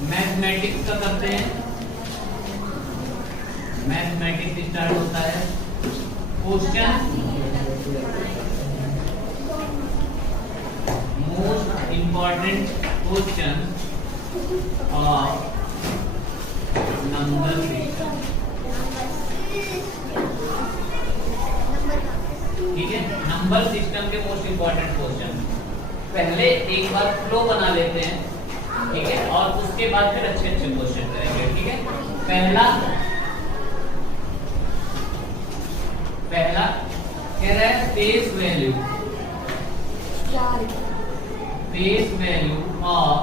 Mathematics का करते हैं। मैथमेटिक्स स्टार्ट होता है। Question most important question of number system. ठीक है, नंबर सिस्टम के मोस्ट इंपॉर्टेंट क्वेश्चन। पहले एक बार फ्लो बना लेते हैं, ठीक है, और उसके बाद फिर अच्छे अच्छे क्वेश्चन करेंगे। ठीक है, पहला कह रहा है face value of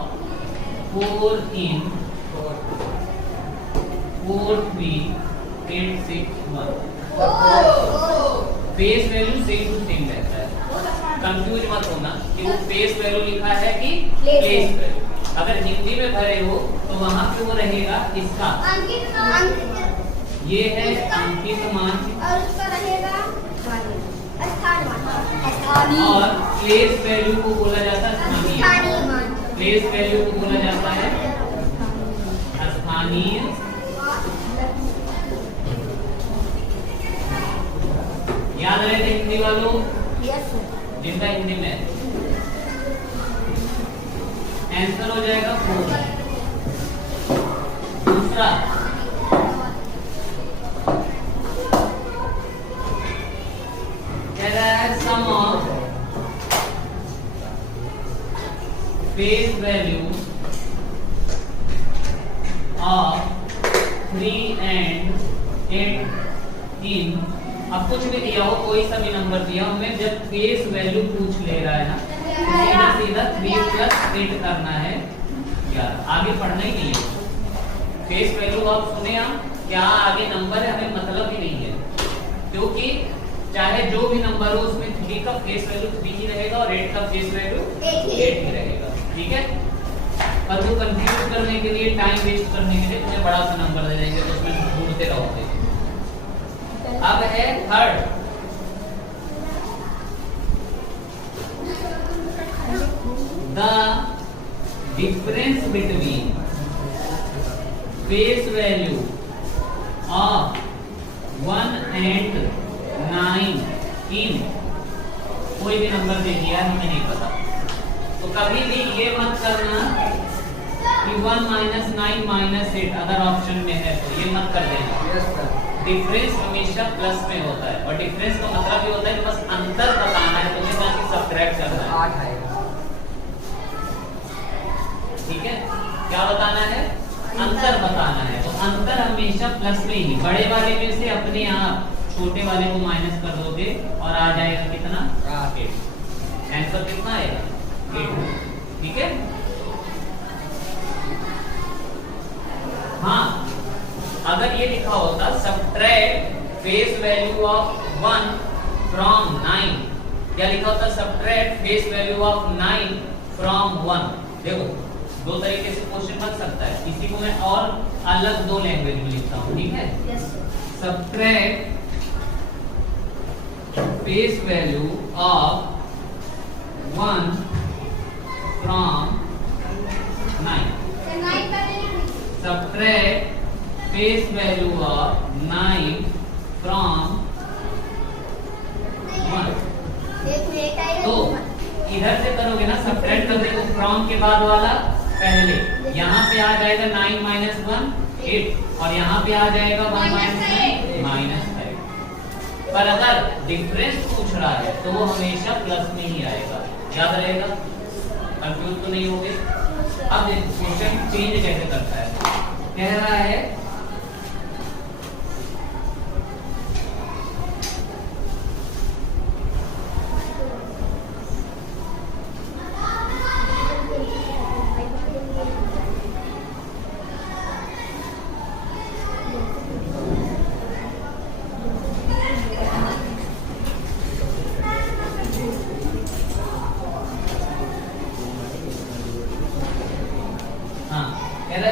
4 in 4 3 8 6 1। Face value same to same रहता है, कंफ्यूज मत होना कि वो फेस वैल्यू लिखा है कि प्लेस वैल्यू। अगर हिंदी में भरे हो तो वहां पे वो रहेगा इसका ये है अंकित मान, और उसका रहेगा और प्लेस वैल्यू को बोला जाता है स्थानीय। प्लेस वैल्यू को बोला जाता है स्थानीय। याद रहे थे हिंदी वालों? जिनका हिंदी में आंसर हो जाएगा 4। दूसरा कह रहा है sum of face value of 3 and 8 in। अब कुछ भी दिया हो, कोई सा भी नंबर दिया हो, हमें जब फेस वैल्यू पूछ ले रहा है ना, सीधा सीधा 3 + 8 करना है 11। आगे पढ़ना ही नहीं है। फेस वैल्यू आप सुने आप क्या आगे नंबर है, हमें मतलब ही नहीं है, क्योंकि चाहे जो भी नंबर हो उसमें 3 का फेस वैल्यू 3 ही रहेगा और 8 का फेस वैल्यू 8 ही रहेगा। ठीक है, पर वो कंफ्यूज करने के लिए, टाइम वेस्ट करने के लिए मुझे बड़ा सा नंबर दे देंगे तो उसमें ढूंढते रहोगे। अब है third, the difference between face value of 1 and 9 in। कोई भी नंबर दे दिया है, हमें नहीं पता, तो कभी भी ये मत करना कि 1 - 9 - 8 अदर ऑप्शन में है तो ये मत कर देना। डिफरेंस हमेशा प्लस में होता है, और डिफरेंस का मतलब ये होता है कि बस अंतर बताना है, तुम्हें ना कि सब्ट्रैक्ट करना है। ठीक है, क्या बताना है? अंतर बताना है। तो अंतर हमेशा प्लस में ही, बड़े वाले में से अपने आप छोटे वाले को माइनस कर दोगे और आ जाएगा कितना? 8। आंसर कितना आएगा? 8। ठीक है, हाँ, अगर ये लिखा होता subtract face value of 1 from 9, या लिखा होता subtract face value of 9 from 1। देखो, दो तरीके से क्वेश्चन बन सकता है। इसी को मैं और अलग 2 लैंग्वेज में लिखता हूँ। ठीक है, subtract face value of 1 from 9। Subtract face value of 9 from 1। तो इधर से करोगे ना, सब्ट्रैक्ट कर देखो, फ्रॉम के बाद वाला पहले, यहाँ पे आ जाएगा 9 - 1 8, और यहाँ पे आ जाएगा 1 - 9 -5। पर अगर डिफरेंस पूछ रहा है तो वो हमेशा प्लस में ही आएगा। याद रहेगा, कंफ्यूज तो नहीं होगे। अब क्वेश्चन चेंज कैसे करता है? कह रहा है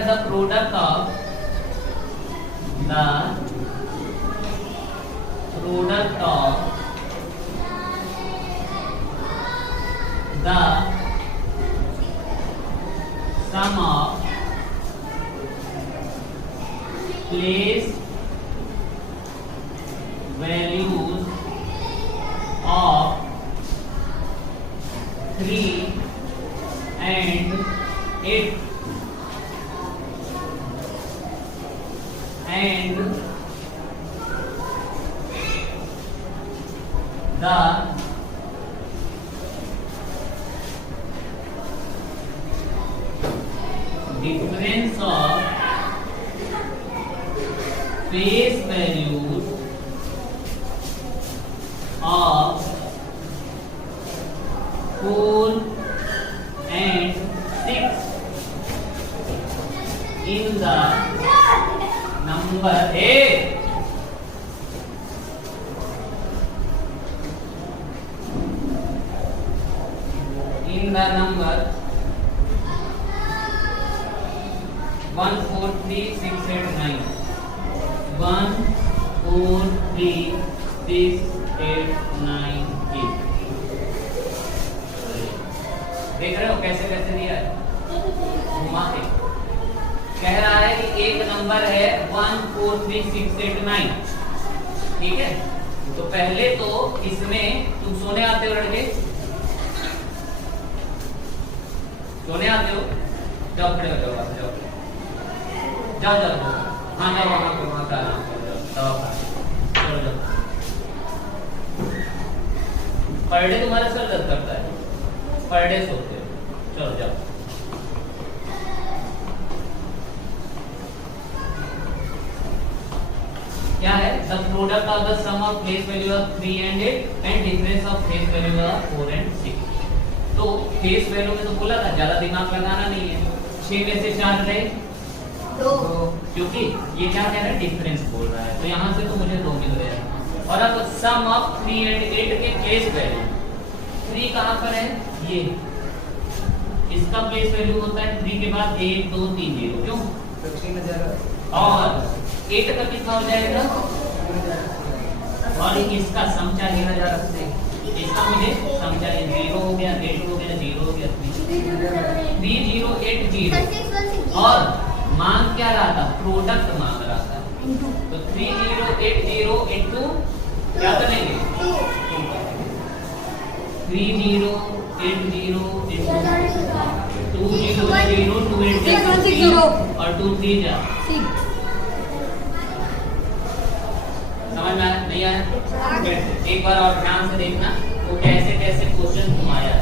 the product of the sum of place values of 3 and 8 and the difference of face values of 4 and 6 in the number in the number 1 4 3 6 8 9 1 4 3 6 8 9 8 देख रहे हो कैसे कैसे दिया है घुमा के कह रहा है कि एक नंबर है 1 4 3 6 8 9 ठीक है तो पहले तो इसमें तुम सोने आते हो लड़के सोने आते हो जाओ खड़े हो जाओ जाओ जाओ जाओ हाँ जाओ वहाँ का आराम करो जाओ चलो जाओ पर डे तुम्हारा सर दर्द करता है पर डे सोते हो चलो जाओ क्या है the product of the sum of place value of 3 and 8 and difference of face value of 4 and 6 तो फेस वैल्यू में तो बोला था ज्यादा दिमाग लगाना नहीं है 6 में से 4 रहे 2 क्योंकि ये क्या कह रहा है डिफरेंस बोल रहा है तो यहाँ से तो मुझे 2 मिल गया और अब सम ऑफ 3 and 8 के प्लेस वैल्यू 3 कहाँ पर है ये इसका प्लेस वैल्यू होता है 3 के बाद 1 2 3 0 क्यों और 8 का कितना हो जाएगा और इसका सम चाहिए ना जरा से इसका मुझे सम चाहिए 0 हो गया 8 हो गया 0 हो गया 3080 और मांग क्या रहा था प्रोडक्ट मांग रहा था तो 3080 इनटू क्या करेंगे 3080 इनटू 2002 और 2 3 जा समझ में नहीं आया एक बार और ध्यान से देखना वो कैसे कैसे क्वेश्चन घुमाया है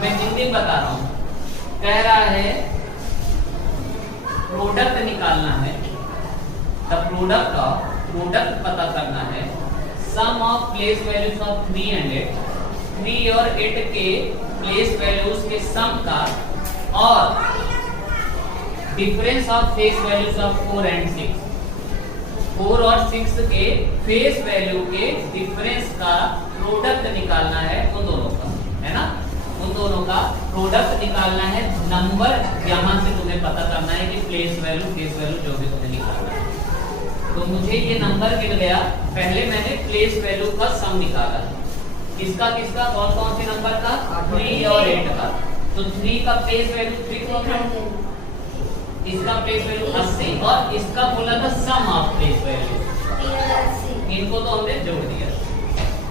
मैं हिंदी में बता रहा हूँ कह रहा है प्रोडक्ट निकालना है द प्रोडक्ट पता करना है sum of place values of 3 and 8 3 और 8 के प्लेस वैल्यूज के सम का और difference of face values of 4 and 6 4 और 6 के फेस वैल्यू के डिफरेंस का प्रोडक्ट निकालना है उन दोनों का है ना उन दोनों का प्रोडक्ट निकालना है नंबर यहाँ से तुम्हें पता करना है कि प्लेस वैल्यू फेस वैल्यू जो भी तुम्हें निकालना है तो मुझे ये नंबर मिल गया पहले मैंने प्लेस वैल्यू का सम निकाला किसका किसका कौन कौन से नंबर का 3 और 8 का तो 3 का प्लेस वैल्यू 3 इसका प्लेस वैल्यू 80 और इसका बोला था सम ऑफ प्लेस वैल्यू इनको तो हमने जोड़ दिया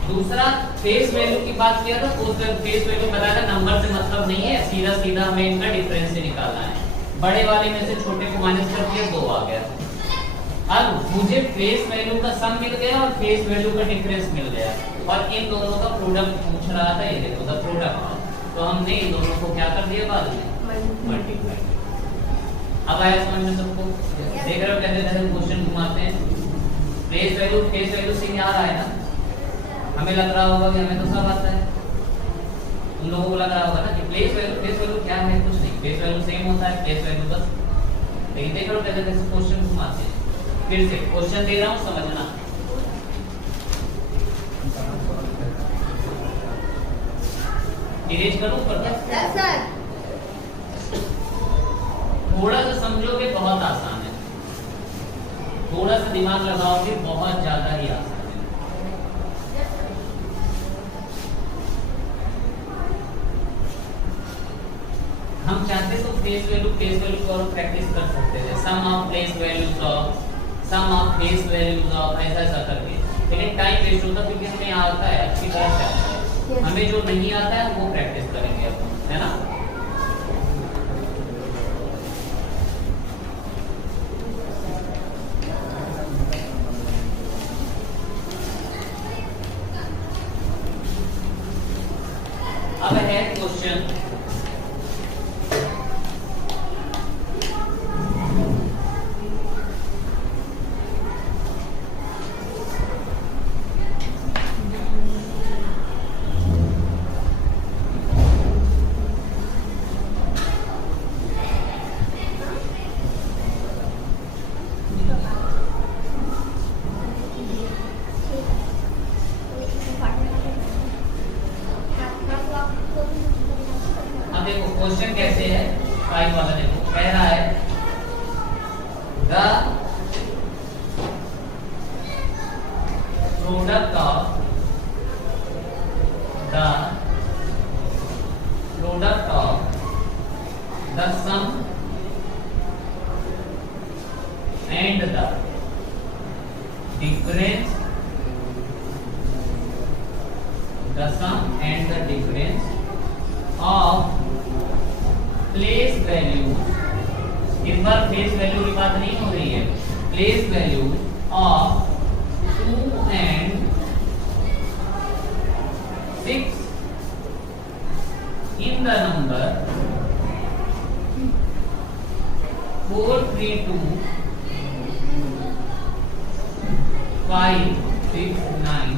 दूसरा फेस वैल्यू की बात किया था उस फेस वैल्यू बताया था नंबर से मतलब नहीं है सीधा सीधा हमें इनका डिफरेंस से निकालना है बड़े वाले में से छोटे को माइनस कर दिया 2 आ गया अब मुझे फेस वैल्यू का सम मिल गया और फेस वैल्यू का डिफरेंस मिल गया और इन दोनों का प्रोडक्ट पूछ रहा था ये देखो द प्रोडक्ट तो हमने इन दोनों को क्या कर दिया बाद में मल्टीप्लाई अब आया समझ में सबको देख रहे हो कैसे कैसे क्वेश्चन घुमाते हैं फेस वैल्यू से आ रहा है ना हमें लग रहा होगा कि हमें तो सब आता है उन लोगों को लग रहा होगा ना कि फेस वैल्यू क्या है कुछ नहीं फेस वैल्यू सेम होता है फेस वैल्यू बस लेकिन देख रहे हो कैसे कैसे क्वेश्चन घुमाते हैं फिर से क्वेश्चन दे रहा हूँ समझना इरेज करूं पर सर थोड़ा सा समझोगे बहुत आसान है थोड़ा सा दिमाग लगाओगे बहुत ज्यादा ही आसान है हम चाहते तो प्लेस वैल्यू को और प्रैक्टिस कर सकते थे, सम ऑफ फेस वैल्यूज ऑफ ऐसा करके, लेकिन टाइम वेस्ट होता क्योंकि हमें आता है अच्छी तरह से आता है। हमें जो नहीं आता है वो प्रैक्टिस करेंगे अपन, है ना। अब है क्वेश्चन क्वेश्चन कैसे है, 5 वाला देखो, कह रहा है the product of the sum and the difference of place value, इस बार प्लेस वैल्यू की बात नहीं हो रही है, place value of 2 and 6 in the number 4, 3, 2, 5, 6, 9।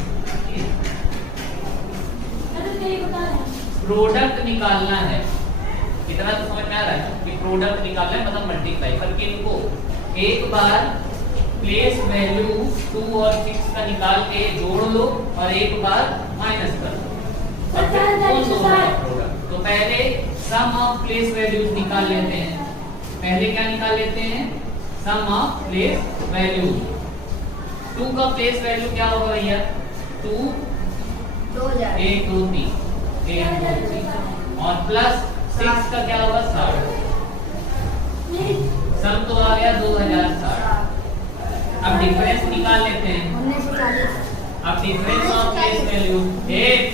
Product निकालना है, इतना तो समझ में आ रहा है कि प्रोडक्ट निकालना है मतलब मल्टीप्लाई करके इनको एक बार प्लेस वैल्यू 2 और 6 का निकाल के जोड़ लो और एक बार माइनस कर लो और फिर कौन दोनों का प्रोडक्ट। तो पहले सम ऑफ प्लेस वैल्यूज निकाल लेते हैं। पहले क्या निकाल लेते हैं, सम ऑफ प्लेस वैल्यू। 2 का प्लेस वैल्यू क्या होगा भैया, 2 1 2 3 1 2 3 और प्लस 6 का क्या होगा 60। सम तो आ गया 2060। अब डिफरेंस निकाल लेते हैं। अब डिफरेंस ऑफ प्लेस वैल्यू 8,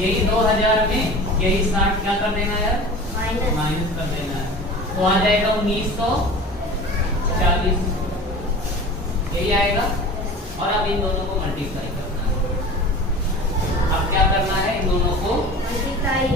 यही 2000 में यही 60 क्या कर देना है, माइनस कर देना है, तो आ जाएगा 1940, यही आएगा। और अब इन दोनों को मल्टीप्लाई करना है। अब क्या करना है, इन दोनों को मल्टीप्लाई।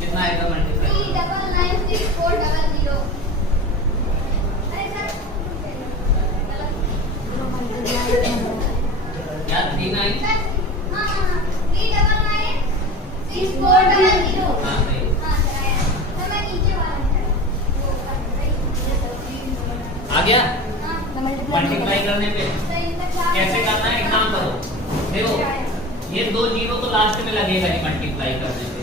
कितना आएगा मल्टीप्लाई, 3996400। क्या 39 हाँ सही। आ गया मल्टीप्लाई करने पे कैसे करना है, एक काम करो, देखो ये 2 जीरो तो लास्ट में लगेगा ही मल्टीप्लाई करने पे।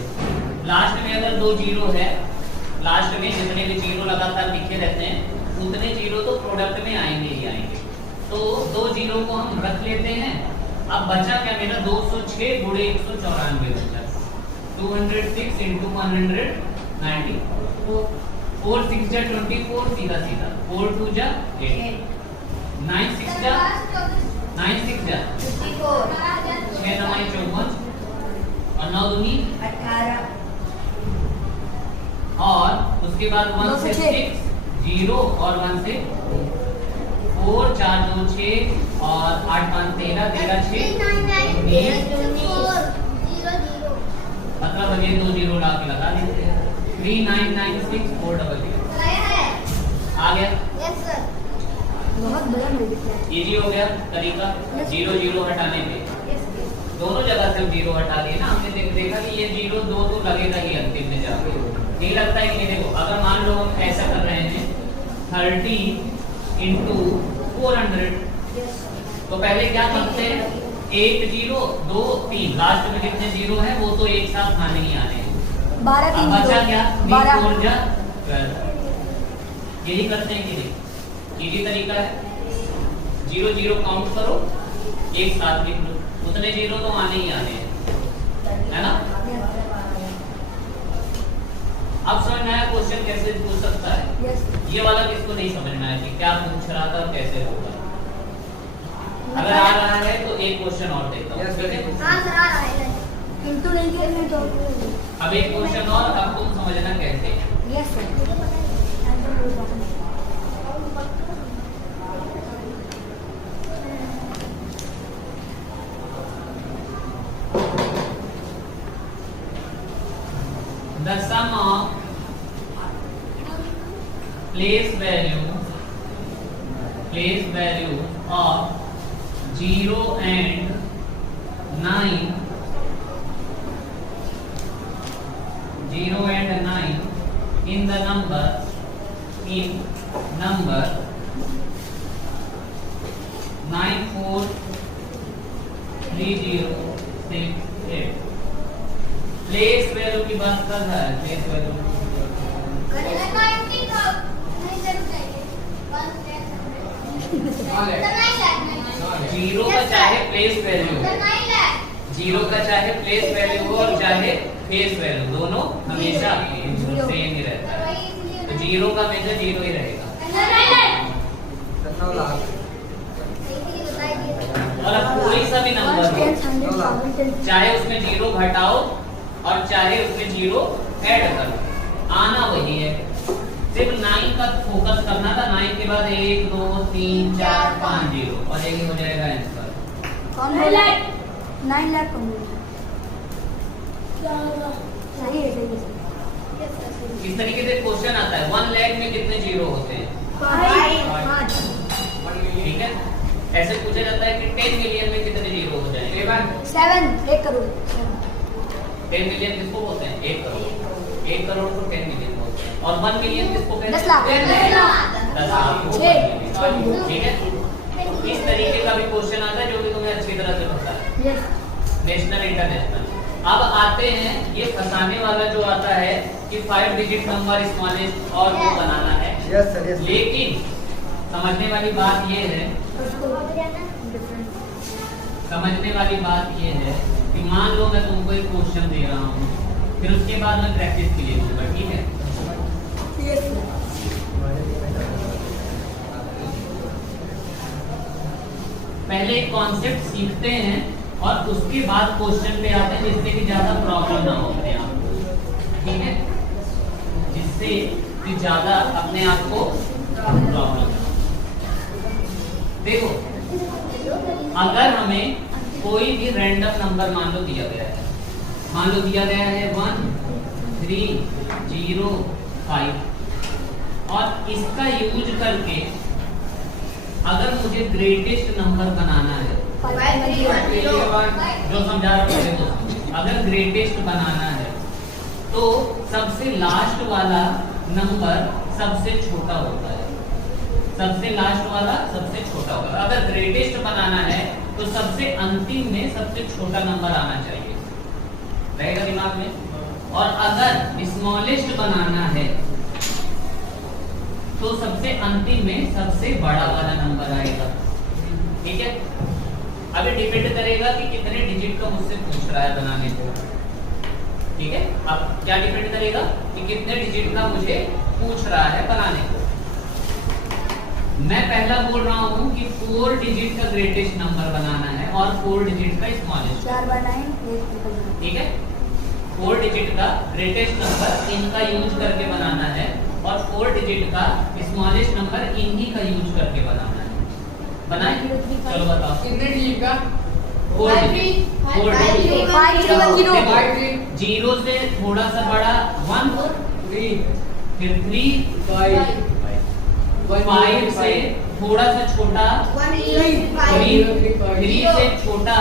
लास्ट में अगर 2 जीरो है, लास्ट में जितने भी जीरो लगातार लिखे रहते हैं उतने जीरो तो प्रोडक्ट में आएंगे ही आएंगे। तो 2 जीरो को हम रख लेते हैं। अब बचा क्या मेरा, 206 गुणे 194 बचा, 206 into 190, 4 6 जा 24, सीधा सीधा 4 2 जा 8, 9 6 जा 6 9 54 और 9 दूनी 18 और उसके बाद 1 से 6 0 और 1 से 4 4 2 6 और 8 5 13 13 6 मतलब ये 2 जीरो ला के लगा देते हैं। 3996400 आ गया। यस सर, बहुत बड़ा मल्टीप्लाई इजी हो गया तरीका, जीरो जीरो हटाने पे। दोनों जगह से जीरो हटा दिए ना हमने, देखा कि ये जीरो 2 तो लगेगा ही अंतिम में जाके, नहीं लगता है कि नहीं। देखो अगर मान लो हम ऐसा कर रहे हैं 30 into 400 तो पहले क्या करते हैं, 8 0 2 3, लास्ट में कितने जीरो है वो तो एक साथ आने ही आने हैं। 12 3 बचा क्या, 12 4 जा 12। यही करते हैं कि नहीं, इजी तरीका है। 0 0 काउंट करो, एक साथ लिख लो, उतने जीरो तो आने ही आने हैं, है ना। अब समझ में आया क्वेश्चन कैसे पूछ सकता है। यस ये वाला किसको नहीं समझ में आया कि क्या पूछ रहा था और कैसे होगा। अगर आ रहा है तो एक क्वेश्चन और देता हूँ, ठीक है। हां सर आ रहा है किंतु नहीं किया मैं तो अब एक क्वेश्चन और, अब तुम समझना कैसे। Yes sir The sum of place value of 0 and 9 in the number 943068। Place value की बात कर रहा है, प्लेस वैल्यू जीरो का चाहे प्लेस वैल्यू, जीरो का चाहे प्लेस वैल्यू हो और चाहे फेस वैल्यू, दोनों हमेशा सेम ही रहता है। तो जीरो का मेजर जीरो ही रहेगा। और अब कोई सा भी नंबर हो, चाहे उसमें जीरो घटाओ और चाहे उसमें जीरो ऐड करो, आना वही है। सिर्फ 9 का फोकस करना था, 9 के बाद 1 2 3 4 5 जीरो और यही हो जाएगा आंसर। 9 लाख कम सही है सही है। इस तरीके से क्वेश्चन आता है 1 लाख में कितने जीरो होते हैं, 5 ठीक है। ऐसे पूछा जाता है कि 10 मिलियन में कितने जीरो हो जाएंगे। 7 1 करोड़ 10 मिलियन किसको बोलते हैं, 1 करोड़। 1 करोड़ को 10 मिलियन बोलते हैं। और 1 मिलियन किसको कहते हैं, 10 लाख 10 लाख को 1 मिलियन, ठीक है। इस तरीके का भी क्वेश्चन आता है जो कि तुम्हें अच्छी तरह से पता है, यस नेशनल इंटरनेशनल। अब आते हैं ये फंसाने वाला जो आता है कि 5 डिजिट नंबर स्मॉलेस्ट और वो बनाना है। Yes sir yes. लेकिन समझने वाली बात ये है, समझने वाली बात ये है कि मान लो मैं तुमको एक क्वेश्चन दे रहा हूँ, फिर उसके बाद मैं प्रैक्टिस के लिए दूंगा, ठीक है। पहले एक कॉन्सेप्ट सीखते हैं और उसके बाद क्वेश्चन पे आते हैं, जिससे कि ज्यादा प्रॉब्लम ना हो अपने आप को, ठीक है। जिससे कि ज्यादा अपने आप को प्रॉब्लम ना हो। देखो, अगर हमें कोई भी रैंडम नंबर मान लो दिया गया है, मान लो दिया गया है 1 3 0 5 और इसका यूज करके अगर मुझे ग्रेटेस्ट नंबर बनाना है, जो समझा रहा हूं तो अगर ग्रेटेस्ट बनाना है तो सबसे लास्ट वाला नंबर सबसे छोटा होता है, सबसे लास्ट वाला सबसे छोटा होगा। अगर ग्रेटेस्ट बनाना है तो सबसे अंतिम में सबसे छोटा नंबर आना चाहिए, रहेगा दिमाग में। और अगर स्मॉलेस्ट बनाना है तो सबसे अंतिम में सबसे बड़ा वाला नंबर आएगा, ठीक है। अभी डिपेंड करेगा कि कितने डिजिट का मुझसे पूछ रहा है बनाने को, ठीक है। अब क्या डिपेंड करेगा कि कितने डिजिट का मुझे पूछ रहा है बनाने को। मैं पहला बोल रहा हूँ कि 4 डिजिट का ग्रेटेस्ट नंबर बनाना है और 4 डिजिट का स्मॉलेस्ट, 4 बार 9 ठीक है। 4 डिजिट का ग्रेटेस्ट नंबर इनका यूज करके बनाना है और 4 डिजिट का स्मॉलेस्ट नंबर इन्हीं का यूज करके बनाना है। बनाए, चलो बताओ कितने डिजिट का? 4 डिजिट, 4 डिजिट। 5310 जीरो से थोड़ा सा बड़ा 1 3 फिर 3 5 5 से थोड़ा सा छोटा 3 से छोटा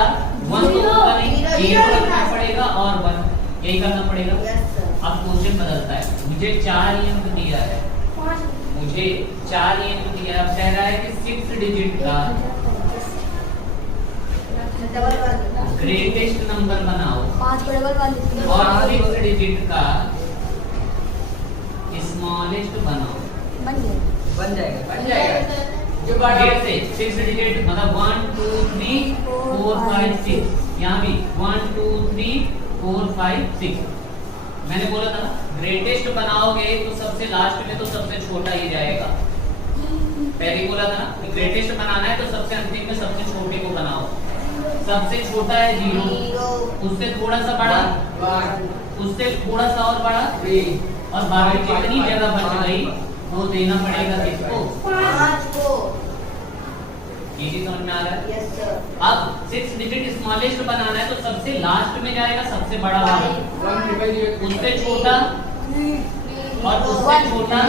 1 तो होगा नहीं, 0 रखना पड़ेगा और 1 यही करना पड़ेगा। अब क्वेश्चन बदलता है, मुझे 4 अंक दिया है, मुझे 4 अंक दिया, अब कह रहा है कि 6 डिजिट का ग्रेटेस्ट नंबर बनाओ 5 को डबल 1 और 6 डिजिट का स्मॉलेस्ट बनाओ। बन जाएगा। बन जाएगा। जो डेढ़ से 6 डिजिट मतलब 1 2 3 4 5 6। यहाँ भी 1 2 3 4 5 6। मैंने बोला था ग्रेटेस्ट बनाओगे तो सबसे लास्ट में तो सबसे छोटा ही जाएगा। पहले ही बोला था ना ग्रेटेस्ट बनाना है तो सबसे अंतिम में सबसे छोटे को बनाओ। सबसे छोटा है 0, उससे थोड़ा सा बड़ा 1, उससे थोड़ा सा और बड़ा 3 और बाकी जितनी जगह बच गई वो देना पड़ेगा किसको? 5 को। ये भी समझ में आ रहा है? Yes sir. अब 6 डिजिट स्मॉलेस्ट बनाना है तो सबसे लास्ट में जाएगा सबसे बड़ा वाला, 1 ट्रिपल 0 उससे छोटा और उससे छोटा था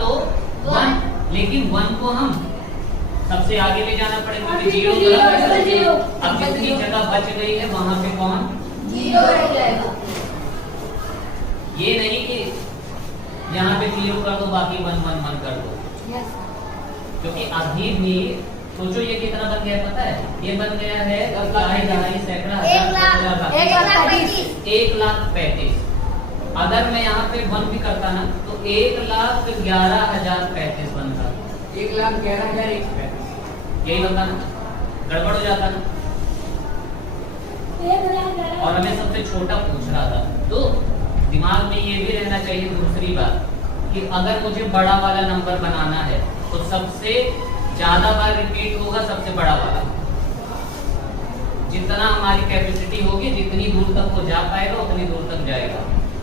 तो 1, लेकिन 1 को हम सबसे आगे ले जाना पड़ेगा क्योंकि 0 तरफ है। अब जितनी जगह बच गई है वहां पे कौन? 0 रह जाएगा। ये नहीं कि यहाँ पे 0 कर दो बाकी 1 1 1 कर दो, यस क्योंकि अभी भी सोचो ये कितना बन गया पता है? ये बन गया है दहाई सैकड़ा 1,35,000। अगर मैं यहाँ पे 1 भी करता ना तो 1,11,035 बनता। 1,11,135 यही बनता ना, गड़बड़ हो जाता ना। और हमें सबसे छोटा पूछ रहा था तो दिमाग में ये भी रहना चाहिए दूसरी बात कि अगर मुझे बड़ा वाला नंबर बनाना है तो सबसे ज्यादा बार रिपीट होगा सबसे बड़ा वाला। जितना हमारी कैपेसिटी होगी जितनी दूर तक वो जा पाएगा उतनी दूर तक जाएगा।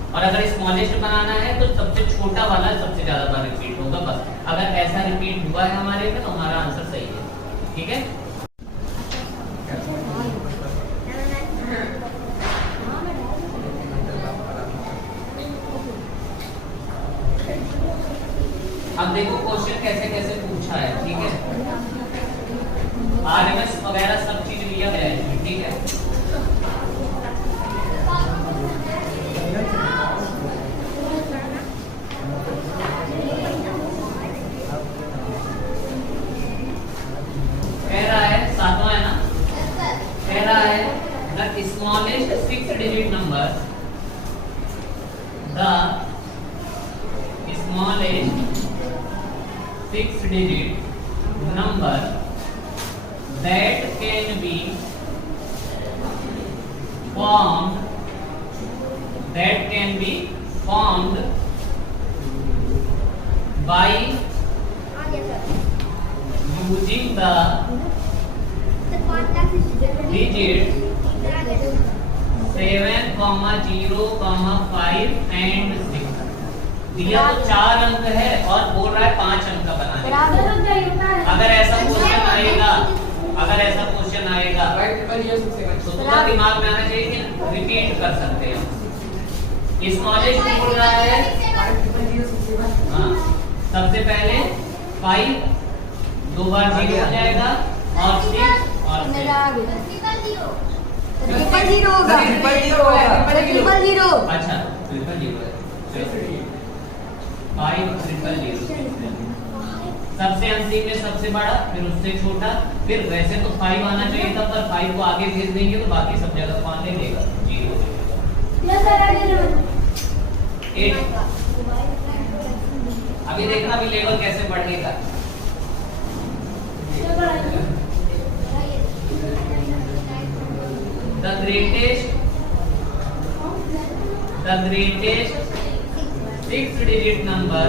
और अगर स्मॉलेस्ट बनाना है तो सबसे छोटा वाला सबसे ज्यादा बार रिपीट होगा। बस अगर ऐसा रिपीट हुआ है हमारे में तो हमारा आंसर सही है। ठीक है, अब देखो क्वेश्चन कैसे कैसे पूछा है। ठीक है, आरएमएस वगैरह सब चीज लिया गया है। ठीक है, कह रहा है 7वां है ना, कह रहा है the smallest 6 digit number, the smallest 6 digit number that can be formed by using the digits 7, 0, 5 and 6। दिया तो 4 अंक है और बोल रहा है 5 अंक का बनाने। अगर ऐसा क्वेश्चन आएगा तो तुम्हारा दिमाग में आना चाहिए कि रिपीट कर सकते हैं। स्मॉलेस्ट बोल रहा है हाँ, सबसे पहले 5 2 बार 0 हो जाएगा और 6 और 0 अच्छा 0 सबसे अंतिम में सबसे बड़ा फिर उससे छोटा, फिर वैसे तो 5 आना चाहिए था पर 5 को आगे भेज देंगे तो बाकी सब जगह 5 ले लेगा 0 8। अभी देखना भी लेवल कैसे बढ़ेगा। The greatest 6 digit number.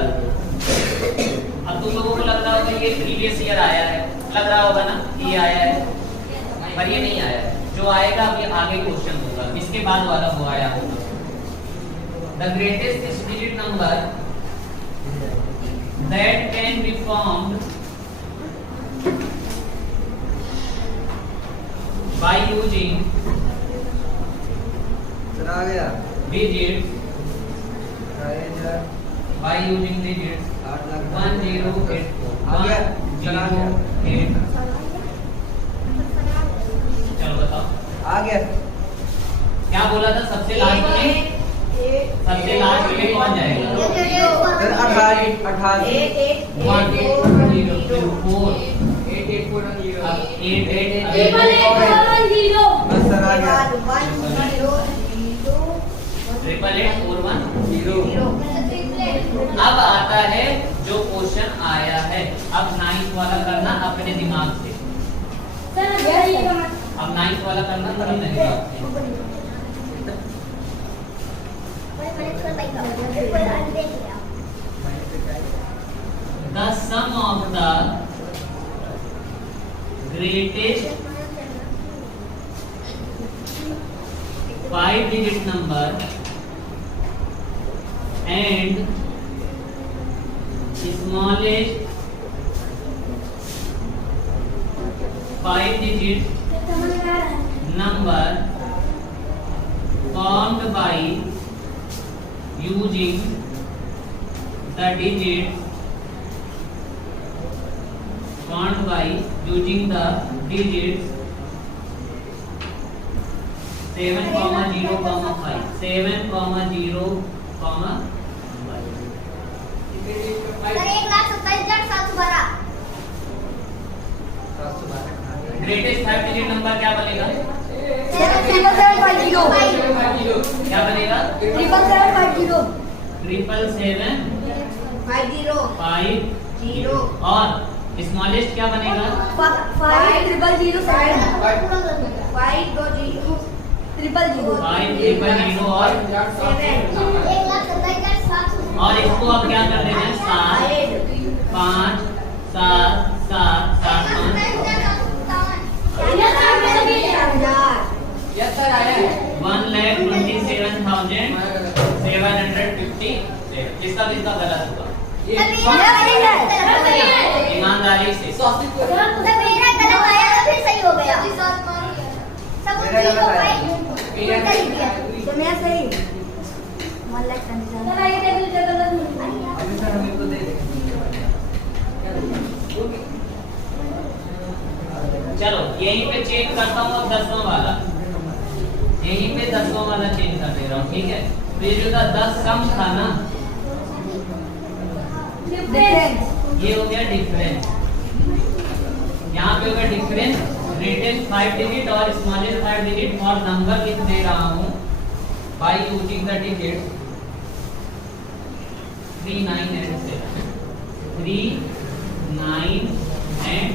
अब तुम लोगों को लग रहा होगा ये प्रीवियस ईयर आया है, लग रहा होगा ना ये आया है, पर ये नहीं आया है। जो आएगा अभी आगे क्वेश्चन होगा, इसके बाद वाला वो आया होगा। The greatest 6 digit number that can be formed by using digits by using digits 1084 चलो बताओ आ गया। क्या बोला था? सबसे लास्ट में कौन जाएगा? 28 1 2 3 4 8 841 अब 8 8 ट्रिपल 841 बस सर आ गया 88841 अब आता है जो क्वेश्चन आया है। अब 9th वाला करना अपने दिमाग से। अब 9th वाला करना पर अपने दिमाग से। The sum of the greatest 5-digit number and smallest 5-digit number formed by using the digits 7, 0, 5 7, 0, 5 greatest 5-digit number क्या बनेगा? क्या बनेगा? 77750 और स्मॉलेस्ट क्या बनेगा? 5007 और इसको अब क्या कर देना है? 7 5 7 7 7 यस सर आया है 1,27,750। किसका किसका गलत होगा? ईमानदारी से अभी सर हमें को दे दे चलो यहीं पे चेक करता हूँ। अब 10वां वाला यहीं पे 10वां वाला चेंज कर दे रहा हूँ, ठीक है? तो ये जो था 10 सम था ना, ये हो गया डिफरेंस। यहाँ पे होगा डिफरेंस ग्रेटेस्ट 5-digit और स्मॉलेस्ट 5-digit और नंबर लिख दे रहा हूँ by using the digit 3 9 and 7 3 9 and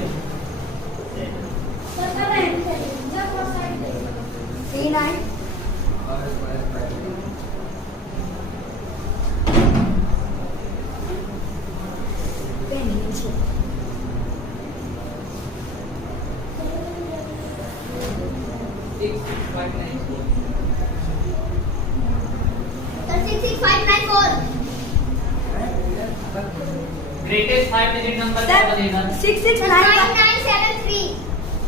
greatest 5-digit number क्या बनेगा? 66973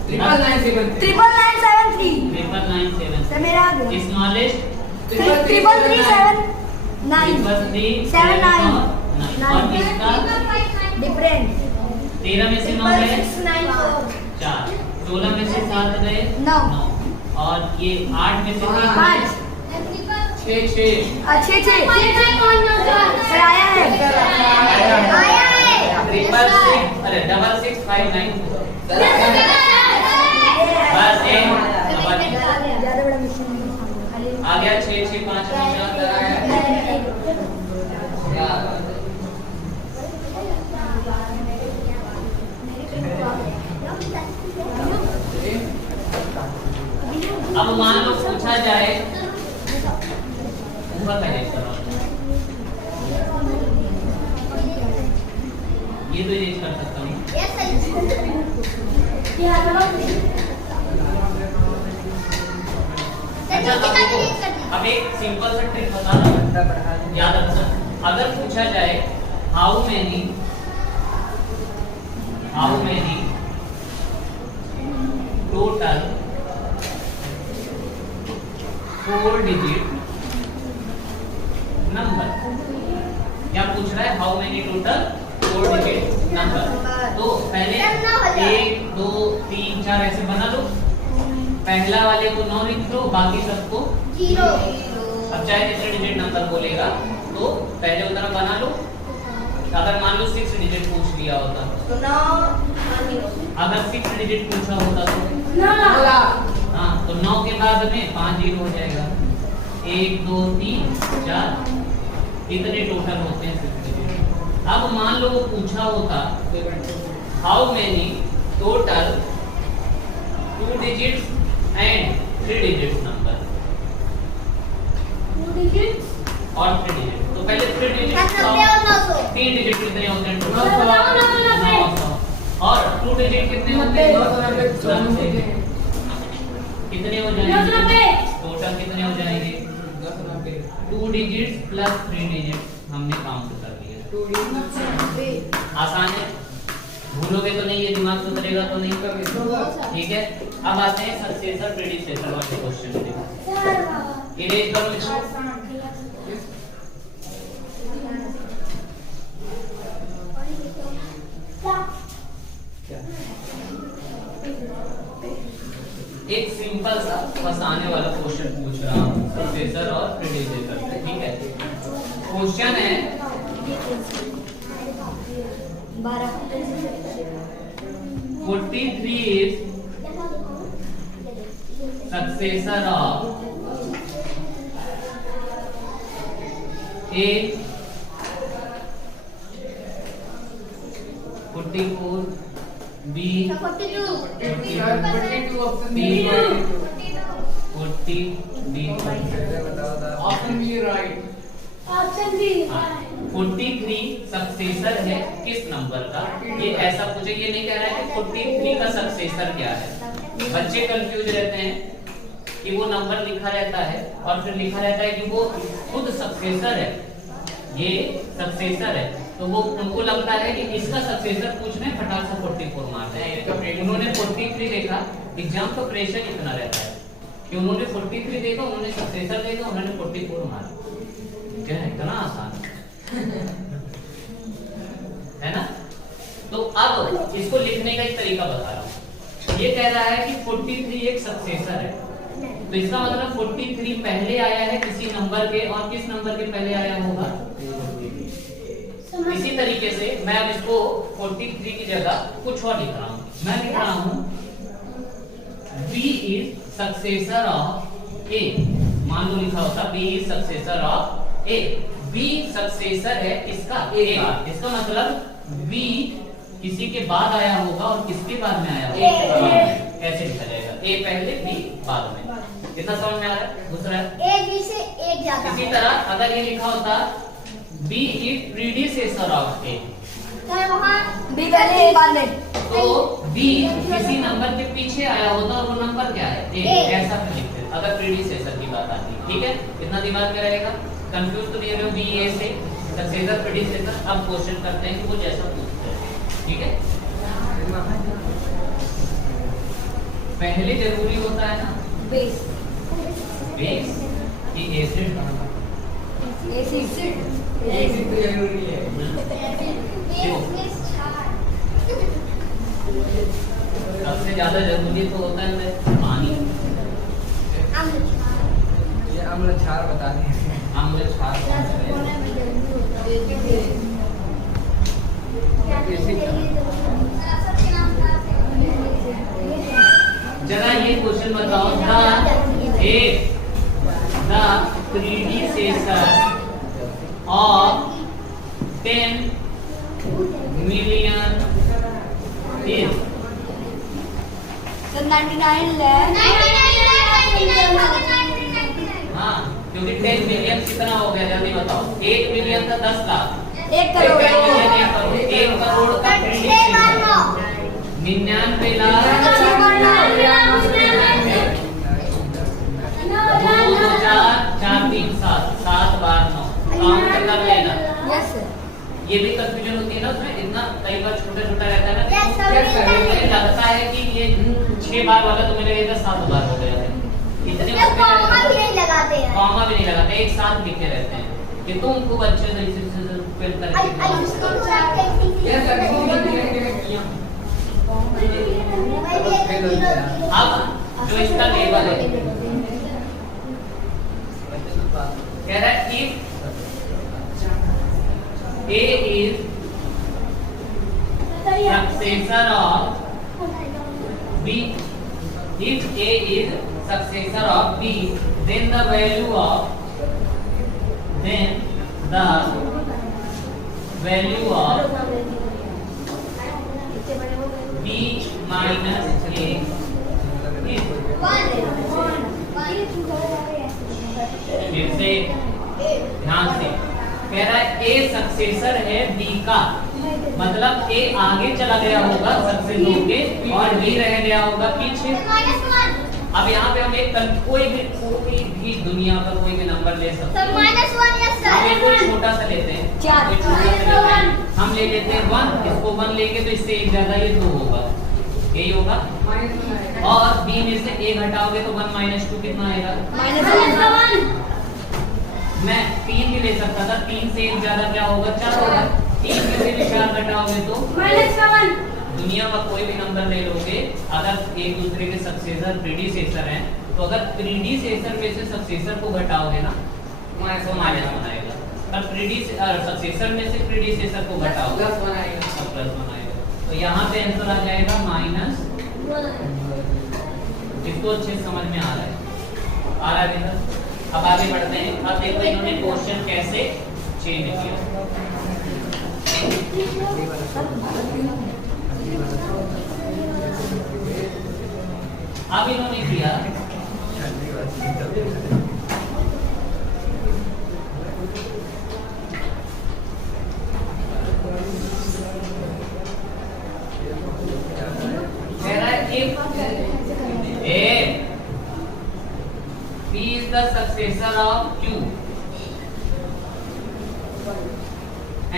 99973 सर मेरा आ गया स्मॉलेस्ट 33379 और किसका? डिफरेंस 13 में से 9 गए 4, 16 में से 7 गए 9 और ये 8 में से 3 5 6 अच्छे सर आया है ट्रिपल 6 अरे 6659 बस एक ज्यादा बड़ा मिशन आ गया 6 6 5 अब मान लो पूछा जाए ऊपर का रेट करो, ये तो रेट कर सकता हूँ। अच्छा अब एक सिंपल सा ट्रिक बता रहा हूँ, याद रखना। अगर पूछा जाए how many total 4-digit number, क्या पूछ रहा है? How many total 4-digit number. तो पहले 1 2 3 4 ऐसे बना लो। पहला वाले को 9 लिख दो, बाकी सबको 0। अब चाहे जितने डिजिट नंबर बोलेगा तो पहले उतना बना लो। अगर मान लो 6 डिजिट पूछ लिया होता तो 9 अगर 6 डिजिट पूछा होता तो बोला हाँ, तो 9 के बाद में 5 जीरो हो जाएगा। 1 2 3 4 इतने टोटल होते हैं 6 डिजिट। अब मान लो वो पूछा होता how many total 2 digits and 3 digits number और 3 डिजिट। तो पहले 3 डिजिट 3 डिजिट कितने होते हैं टोटल? 900। और 2 डिजिट कितने होते हैं? 990। कितने हो जाएंगे टोटल? कितने हो जाएंगे? 2 डिजिट प्लस 3 डिजिट हमने काउंट कर लिया। आसान है, भूलोगे तो नहीं, ये दिमाग से उतरेगा तो नहीं। ठीक है, अब आते हैं सक्सेसर प्रेडिसेसर वाले क्वेश्चन पे। इरेज करो इसको। एक सिंपल सा फंसाने वाला क्वेश्चन पूछ रहा हूँ सक्सेसर और प्रेडिसेसर से। ठीक है, क्वेश्चन है 43 is successor of A, 44 B, 42 option B, B 40 D। Option B right 43 successor है किस नंबर का? ये ऐसा पूछे, ये नहीं कह रहा है कि 43 का सक्सेसर क्या है। बच्चे कंफ्यूज रहते हैं कि वो नंबर लिखा रहता है और फिर लिखा रहता है कि वो खुद सक्सेसर है, ये सक्सेसर है, तो वो उनको लगता है कि इसका सक्सेसर पूछना है, फटाक से 44 मारते हैं। उन्होंने 43 देखा, एग्जाम का प्रेशर इतना रहता है कि उन्होंने 43 देखा, उन्होंने सक्सेसर देखा, उन्होंने 44 मारा। क्या है, इतना आसान है ना? तो अब इसको लिखने का एक तरीका बता रहा हूँ। ये कह रहा है कि 43 एक सक्सेसर है, तो इसका मतलब 43 पहले आया है किसी नंबर के, और किस नंबर के पहले आया होगा? इसी तरीके से मैं अब इसको 43 की जगह कुछ और लिख रहा हूँ। मैं लिख रहा हूँ B is successor of A। मान लो लिखा होता B is successor of A। B successor है इसका A का, इसका मतलब B किसी के बाद आया होगा और किसके बाद में आया होगा? कैसे लिखा जाएगा? A पहले B बाद में। कितना समझ में आ रहा है? दूसरा इसी तरह अगर ये लिखा होता B is predecessor of A, B पहले ए बाद में, तो B किसी नंबर के पीछे आया होता और वो नंबर क्या है? A। ऐसा फिर लिखते हैं अगर प्रीडिसेसर की बात आती है। ठीक है, इतना दिमाग में रहेगा। कंफ्यूज तो नहीं हो रहे हो? B A से सक्सेसर प्रीडिसेसर। अब क्वेश्चन करते हैं कि वो जैसा पूछते हैं। ठीक है, पहले जरूरी होता है ना बेस बेस कि एसिड। एसिड एक तो जरूरी है। सबसे ज्यादा जरूरी तो होता है पानी। ये अम्ल क्षार बताने हैं। अम्ल क्षार जरा ये क्वेश्चन बताओ, the predecessor of 10 million is 99 lakh। हाँ, क्योंकि 10 मिलियन कितना हो गया जल्दी बताओ? 1 मिलियन था 10 लाख, 1 करोड़। 1 करोड़ का 99 लाख 7 बार 9 काउंट कर लेना। Yes sir. ये भी कंफ्यूजन होती है ना उसमें, इतना कई बार छोटा छोटा रहता है ना। Yes, sir. मुझे लगता है कि ये 6 बार वाला तो मेरे 7 बार हो गया है। इतने कॉमा भी नहीं लगाते, एक साथ लिखे रहते हैं कि तुम खूब अच्छे से फिल करके अब जो इसका लेवल है कह रहा है कि A is successor of B. If A is successor of B, then the value of B minus A is फिर से ध्यान से कह रहा है A सक्सेसर है B का, मतलब A आगे चला गया होगा सक्सेस होके और B रह गया होगा पीछे। अब यहाँ पे हम एक कोई भी दुनिया का कोई भी नंबर ले सकते हैं। हम कोई छोटा सा लेते हैं, कोई छोटा सा लेते हैं, हम ले लेते हैं 1, इसको 1 लेके तो इससे एक ज्यादा ये 2 होगा, यही होगा। और B में से A घटाओगे तो 1 - 2 कितना आएगा? -1। मैं 3 भी ले सकता था, 3 से एक ज्यादा क्या होगा? 4 होगा। 3 में से भी 4 घटाओगे तो -7। दुनिया का कोई भी नंबर ले लोगे, अगर एक दूसरे के सक्सेसर प्रीडिसेसर हैं, तो अगर प्रीडिसेसर में से सक्सेसर को घटाओगे ना तो -1 आएगा। और सक्सेसर में से प्रीडिसेसर को घटाओगे +1 आएगा। तो यहाँ पे आंसर आ जाएगा -। इसको अच्छे समझ में आ रहा है बेटा? अब आगे बढ़ते हैं। अब देखो इन्होंने क्वेश्चन कैसे चेंज किया। अब इन्होंने किया P is the successor of Q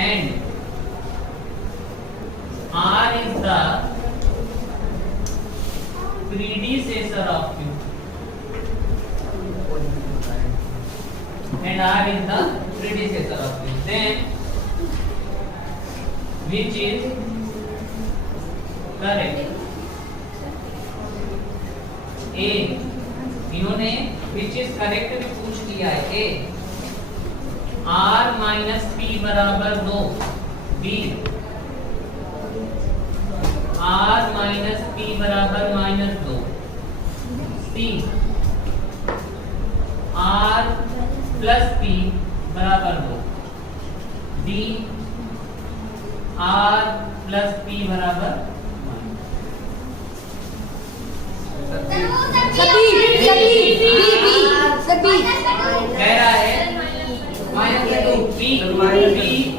and R is the predecessor of Q and R is the predecessor of Q, then which is correct? A, इन्होंने which is correct भी पूछ लिया है। A R minus P बराबर 2, B R minus P बराबर -2, C R plus P बराबर 2, D R plus P बराबर कह रहा है P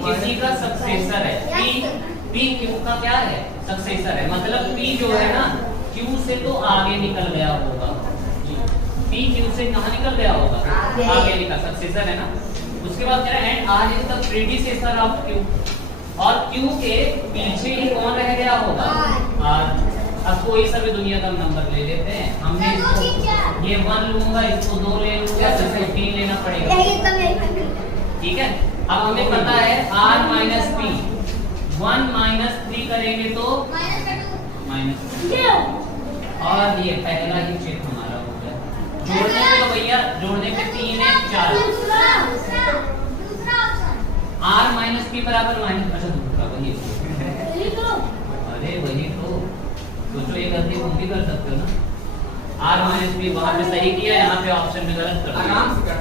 किसी का सक्सेसर है। P Q का क्या है? सक्सेसर है। मतलब P जो है ना Q से तो आगे निकल गया होगा। P Q से कहाँ निकल गया होगा? आगे निकल, सक्सेसर है ना। उसके बाद कह रहा है and R is the predecessor of Q, और Q के पीछे ही कौन रह गया होगा? R। अब कोई सा भी दुनिया का नंबर ले लेते हैं। हमने इसको ये 1 लूंगा, इसको 2 ले लूंगा, इसको 3 लेना पड़ेगा। ठीक है। अब हमें पता है R minus P 1 minus 3 करेंगे तो -2, और ये पहला ही चेक हमारा हो गया। जोड़ने पे तो भैया जोड़ने पे 3 है 4। R minus P बराबर अच्छा दूसरा वही। अरे वही तो सोचो, ये गलती तुम भी कर सकते हो ना। R minus P वहाँ पे सही किया, यहाँ पे ऑप्शन में गलत कर दिया। आराम से कर।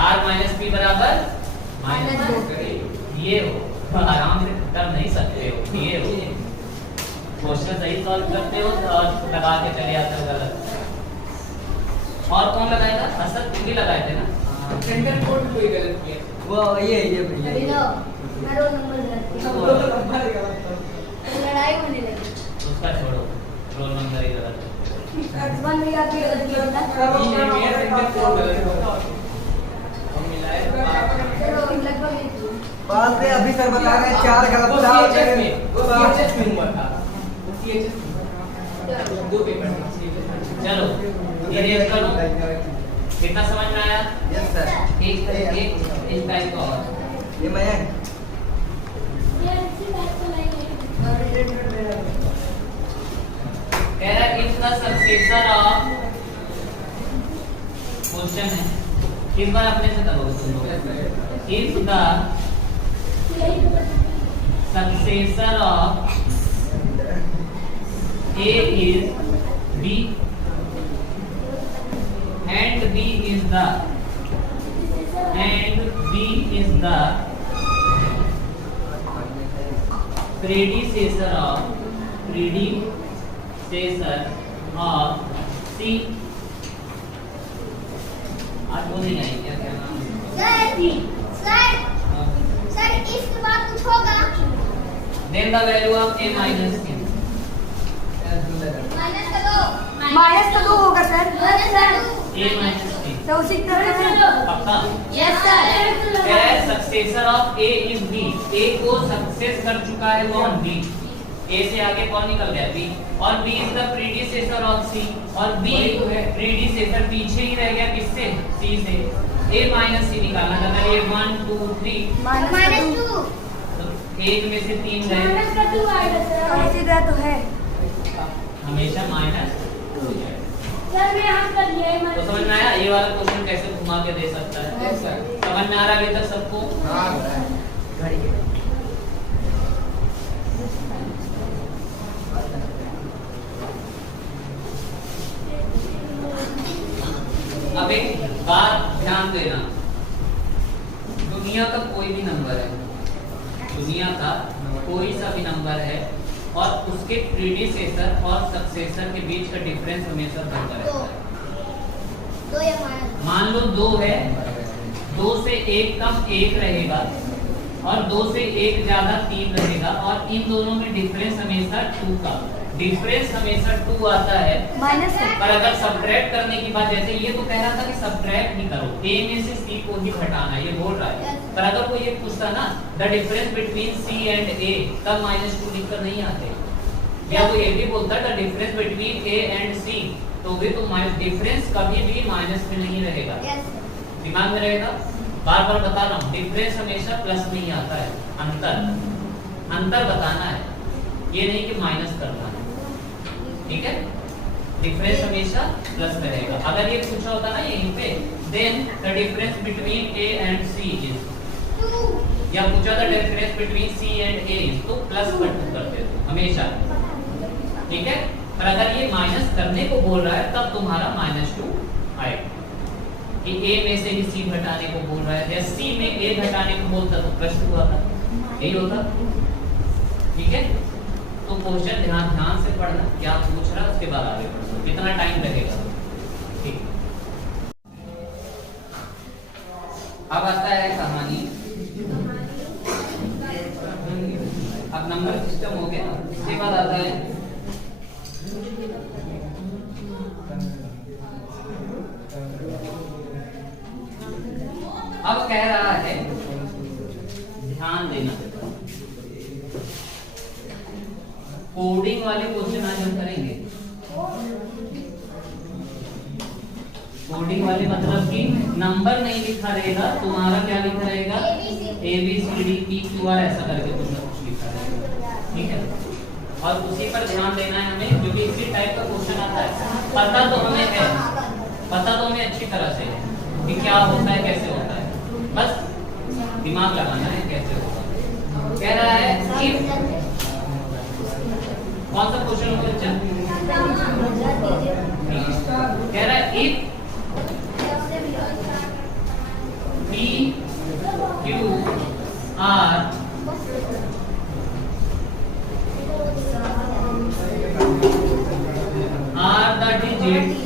R minus P बराबर -2, ये हो आराम से कर नहीं सकते हो, ये हो क्वेश्चन सही सॉल्व करते हो और लगा के चले आते हो गलत। और कौन लगाएगा? असद तुम भी लगाए थे ना। सेंटर कोड कोई गलत किया, वो ये भैया लड़ाई होने लगी। उसका छोड़ो, रोल नंबर ही गलत है। बात है अभी सर बता रहे हैं 4 गलत था। चलो ये रेट करो, कितना समझ में आया? Yes sir. एक इस टाइप का और ये मैं कह रहा है is the successor of, question है इस बार अपने से करोगे तुम लोग। Is the successor of A is B and B is the predecessor of C. आज वो नहीं आई क्या कहना? सर इसके बाद कुछ होगा? Then the value of A minus C. Minus का 2 होगा सर। A minus C. तो उसी तरह पक्का? Yes sir. Successor of A is B. A को सक्सेस कर चुका है कौन? B. A से आगे कौन निकल गया? B. और B is the predecessor of C. और B predecessor पीछे ही रह गया किससे? C से। A minus C निकालना था। अगर ये 1 2 3 -2 तो एक में से 3 गए। का 2 आएगा सर। सीधा तो है। हमेशा माइनस 2 जाएगा। सर मैं यहाँ कर लिया है। तो समझ में आया ये वाला क्वेश्चन कैसे घुमा के दे सकता है? समझ में आ रहा है अभी तक सबको? हाँ अब एक बात ध्यान देना, दुनिया का कोई भी नंबर है, दुनिया का कोई सा भी नंबर है और उसके प्रीडिसेसर और सक्सेसर के बीच का डिफरेंस हमेशा 2 का रहता है। 2 या माइनस। मान लो 2 है, 2 से 1 कम 1 रहेगा और 2 से 1 ज्यादा 3 रहेगा और इन दोनों में डिफरेंस हमेशा 2 का। डिफरेंस हमेशा 2 आता है माइनस पर अगर सब्ट्रैक्ट करने की बात, जैसे ये तो कह रहा था कि सब्ट्रैक्ट नहीं करो, A में से C को ही घटाना है, ये बोल रहा है। पर अगर कोई ये पूछता ना the difference between C and A, तब -2 लिखकर नहीं आते। या वो ये भी बोलता the difference between A and C, तो भी तो डिफरेंस कभी भी माइनस में नहीं रहेगा, दिमाग में रहेगा। बार बार बता रहा हूँ, डिफरेंस हमेशा प्लस में ही आता है। अंतर बताना है, ये नहीं कि माइनस करना है, ठीक है? डिफरेंस हमेशा प्लस में रहेगा। अगर ये पूछा होता ना यहीं पे then the difference between A and C is, या पूछा the difference between C and A is, तो प्लस पर 2 करते थे हमेशा, ठीक है? पर अगर ये माइनस करने को बोल रहा है तब तुम्हारा -2 आएगा कि A में से ही C घटाने को बोल रहा है या C में A घटाने को बोलता तो प्रश्न हुआ था, यही होता, ठीक है? तो क्वेश्चन ध्यान से पढ़ना, क्या पूछ रहा है उसके बाद आगे बढ़ना, कितना टाइम लगेगा, ठीक। अब आता है कहानी, अब नंबर सिस्टम हो गया, इसके बाद आता है अब कह रहा है ध्यान देना, कोडिंग वाले क्वेश्चन आज हम करेंगे। कोडिंग वाले मतलब कि नंबर नहीं लिखा रहेगा, तुम्हारा क्या लिखा रहेगा? ABCDEFG ऐसा करके कुछ ना कुछ लिखा रहेगा, ठीक है? और उसी पर ध्यान देना है हमें, क्योंकि इसी टाइप का क्वेश्चन आता है। पता तो हमें है, पता तो हमें अच्छी तरह से है कि क्या होता है, कैसे होता है, बस दिमाग लगाना है कैसे होगा। कह रहा है कि कौन सा क्वेश्चन होगा बच्चा? कह रहा है if P Q R are the digits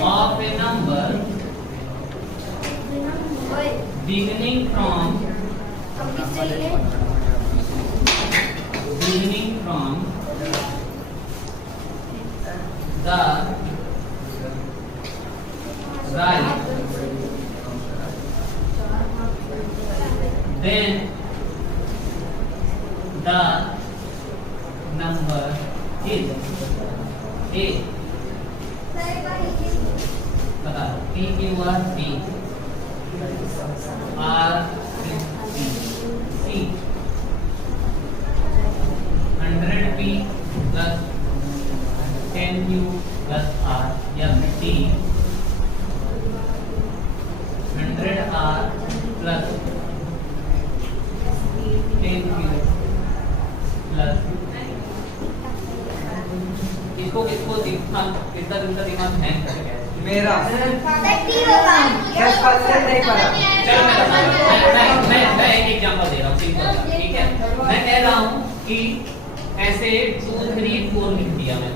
of a number beginning from the right, then the number is A. बता, P Q R P R C 100P plus 10Q plus R या D 100R plus 10Q plus इनका दिमाग hang कर गया है। मेरा T होगा। 10% नहीं पड़ा। चलो मैं बताता हूँ, मैं एक एग्जांपल दे रहा हूँ सिंपल सा, ठीक है। मैं कह रहा हूँ कि ऐसे 2 3 4 लिख दिया मैं,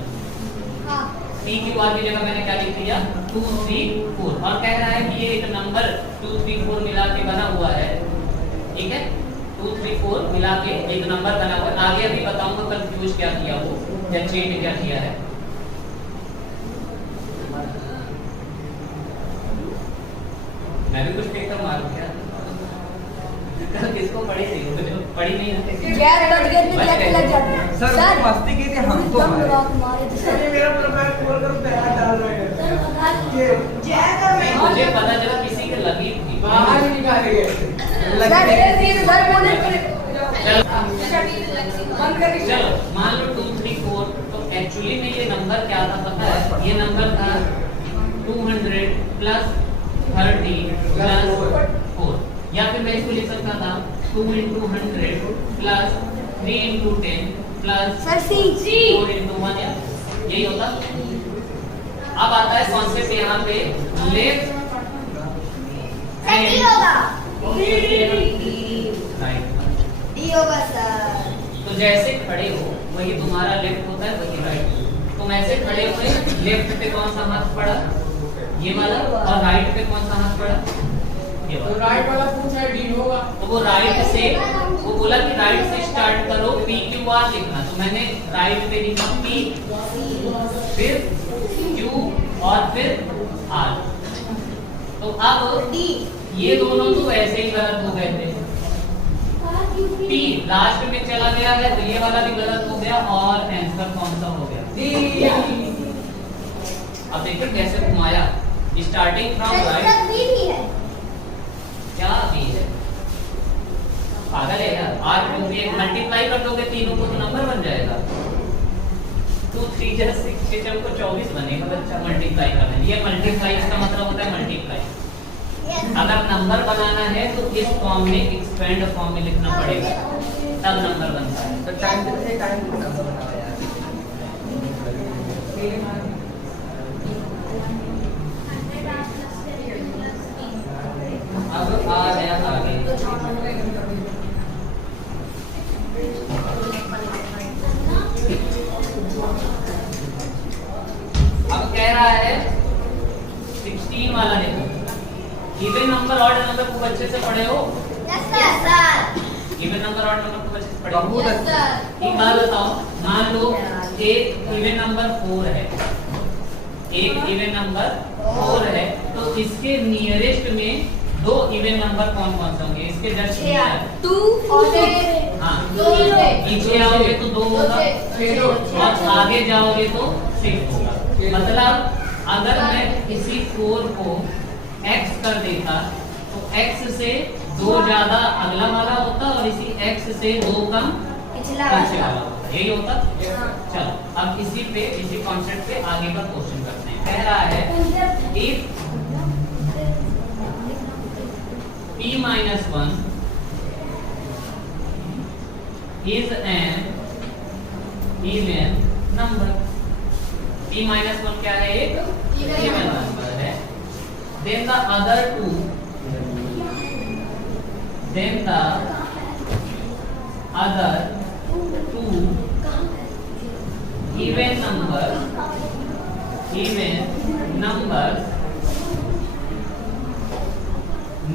हाँ। पी क्यू आर की जगह मैंने क्या लिख दिया 2 3 4, और कह रहा है कि ये एक नंबर 2 3 4 मिला के बना हुआ है, ठीक है। 2 3 4 मिला के एक नंबर बना हुआ है। आगे अभी बताऊंगा कंफ्यूज क्या किया वो या चेंज क्या किया है। मैं भी कुछ पेपर मार दिया किसको पढ़ी थी, मुझे पढ़ी नहीं ना। यार बटगेट में क्या लग जाता है? सर वो मस्ती की थी, हम तो सर मेरा प्रोफाइल खोल कर प्यार डाल रहे हैं। मुझे पता चला किसी के लगी थी। बाहर ही निकाले गए। चलो मान लो 2 3 4, तो एक्चुअली में ये नंबर क्या था पता है? ये नंबर था 200 प्लस 30 प्लस 4, या फिर मैं इसको लिख सकता था 2 into 100 प्लस 3 into 10 प्लस सर सी 4 into 1, या यही होता। अब आता है कॉन्सेप्ट यहाँ पे लेफ्ट टी होगा। राइट। डी होगा सर। तो जैसे खड़े हो वही तुम्हारा लेफ्ट होता है, वही राइट। तुम ऐसे खड़े हुए, लेफ्ट पे कौन सा हाथ पड़ा? ये वाला, और राइट पे कौन सा हाथ पड़ा? ये वाला। तो राइट वाला पूछा डी होगा। तो वो राइट से, वो बोला कि राइट से स्टार्ट करो, पी क्यू आर लिखना, तो मैंने राइट पे लिखा पी, फिर क्यू और फिर आर। तो अब डी ये दोनों तो ऐसे ही गलत हो गए थे। पी लास्ट में चला गया है तो ये वाला भी गलत हो गया, और आंसर कौन सा हो गया? डी। अब देखिए कैसे घुमाया, स्टार्टिंग फ्रॉम राइट। बी भी है। क्या बी है? पागल है यार। आर क्यू भी मल्टीप्लाई कर दोगे तीनों को तो नंबर बन जाएगा। 2 3 जा 6 के चल को 24 बनेगा बच्चा, मल्टीप्लाई करना है। ये मल्टीप्लाई इसका मतलब होता है मल्टीप्लाई। अगर नंबर बनाना है तो इस फॉर्म में, एक्सपेंड फॉर्म में लिखना पड़ेगा, तब नंबर बनता है। तो टाइम नंबर बनाओ यार। अब आ गया आगे। अब कह रहा है 16 वाला देखो, इवन नंबर ऑड नंबर खूब अच्छे से पढ़े हो? Yes sir. Even number odd number खूब अच्छे से पढ़े हो? बहुत यस अच्छा। सर। एक बात बताओ, मान लो एक इवन नंबर 4 है, एक इवन नंबर 4 है, तो इसके नियरेस्ट में 2 इवन नंबर कौन कौन से होंगे? इसके जस्ट 2 और 6। हाँ, 2 पीछे आओगे तो 2 होगा, और आगे जाओगे तो 6 होगा। मतलब अगर मैं इसी 4 को x कर देता तो x से 2 ज्यादा अगला वाला होता, और इसी x से 2 कम पिछला पीछे वाला होता, यही होता। चलो अब इसी पे, इसी कॉन्सेप्ट पे आगे का क्वेश्चन करते हैं। कह रहा है if p minus 1 is an even number, p minus 1 क्या है? एक even number है। then the other two even numbers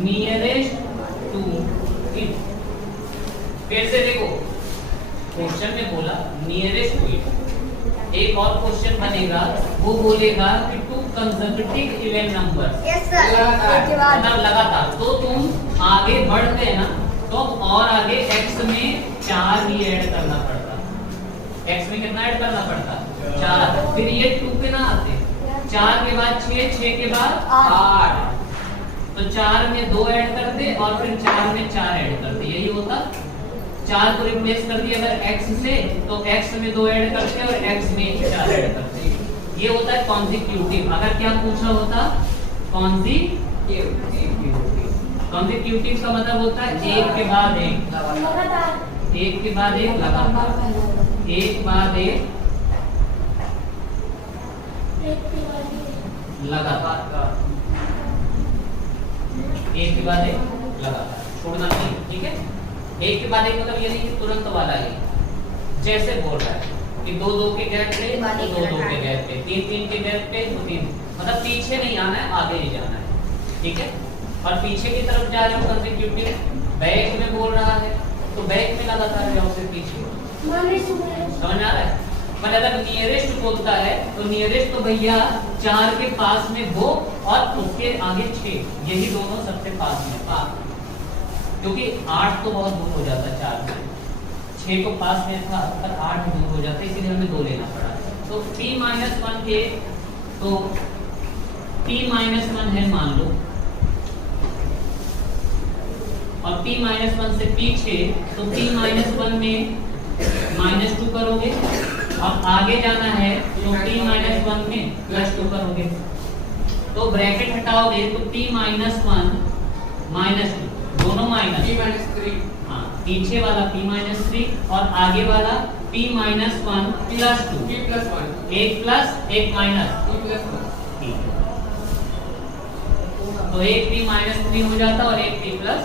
nearest to it। फिर से देखो, क्वेश्चन में बोला नियरेस्ट टू इट। एक और क्वेश्चन बनेगा, वो बोलेगा कि 2 consecutive even numbers. Yes sir. मतलब लगातार, तो तुम आगे बढ़ गए ना, तो और आगे x में 4 भी ऐड करना पड़ता। x में कितना ऐड करना पड़ता? 4। फिर ये 2 पे ना आते, 4 के बाद 6, 6 के बाद 8, तो 4 में 2 ऐड करते, और फिर 4 में 4 ऐड करते, यही होता। 4 को रिप्लेस कर दिया अगर x से, तो x में 2 ऐड करते और x में 4 ऐड करते। ये होता है कॉन्जिक्यूटिव। अगर क्या पूछा होता? कॉन्जिक्यूटिव का मतलब होता है एक के बाद एक, एक के बाद एक लगातार, एक बाद एक, लगातार, एक के बाद एक लगातार, छोड़ना नहीं, ठीक है। एक के बाद एक मतलब ये नहीं कि तुरंत वाला ही, जैसे बोल रहा है कि दो दो के गैप पे तो दो दो के गैप पे, तीन तीन के गैप पे तो तीन, मतलब पीछे नहीं आना है, आगे ही जाना है, ठीक है। और पीछे की तरफ जा रहे हो कंसेक्यूटिव, बैक में बोल रहा है तो बैक में लगातार जाओ, फिर पीछे, समझ आ रहा है। पर अगर नियरेस्ट बोलता है तो नियरेस्ट तो भैया 4 के पास में हो और उसके आगे 6, यही दोनों सबसे पास में, क्योंकि 8 तो बहुत दूर हो जाता है 4 में, 6 तो पास में था पर 8 दूर हो जाता है, इसीलिए हमें 2 लेना पड़ा। तो P-1 के तो P-1 है मान लो, और P-1 से पीछे तो P-1 में -2 करोगे, और आगे जाना है तो P-1 में +2 करोगे, तो ब्रैकेट हटाओगे तो P-1 -2 दोनों माइनस, P-3 हाँ, पीछे वाला P-3 और आगे वाला P-1 +2, P+1 एक प्लस एक माइनस, P+1 ठीक है। तो एक P-3 हो जाता और एक P+1।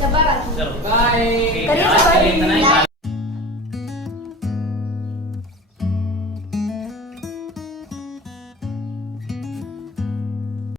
सब बात चलो बाय। ठीक है, आज के लिए इतना ही।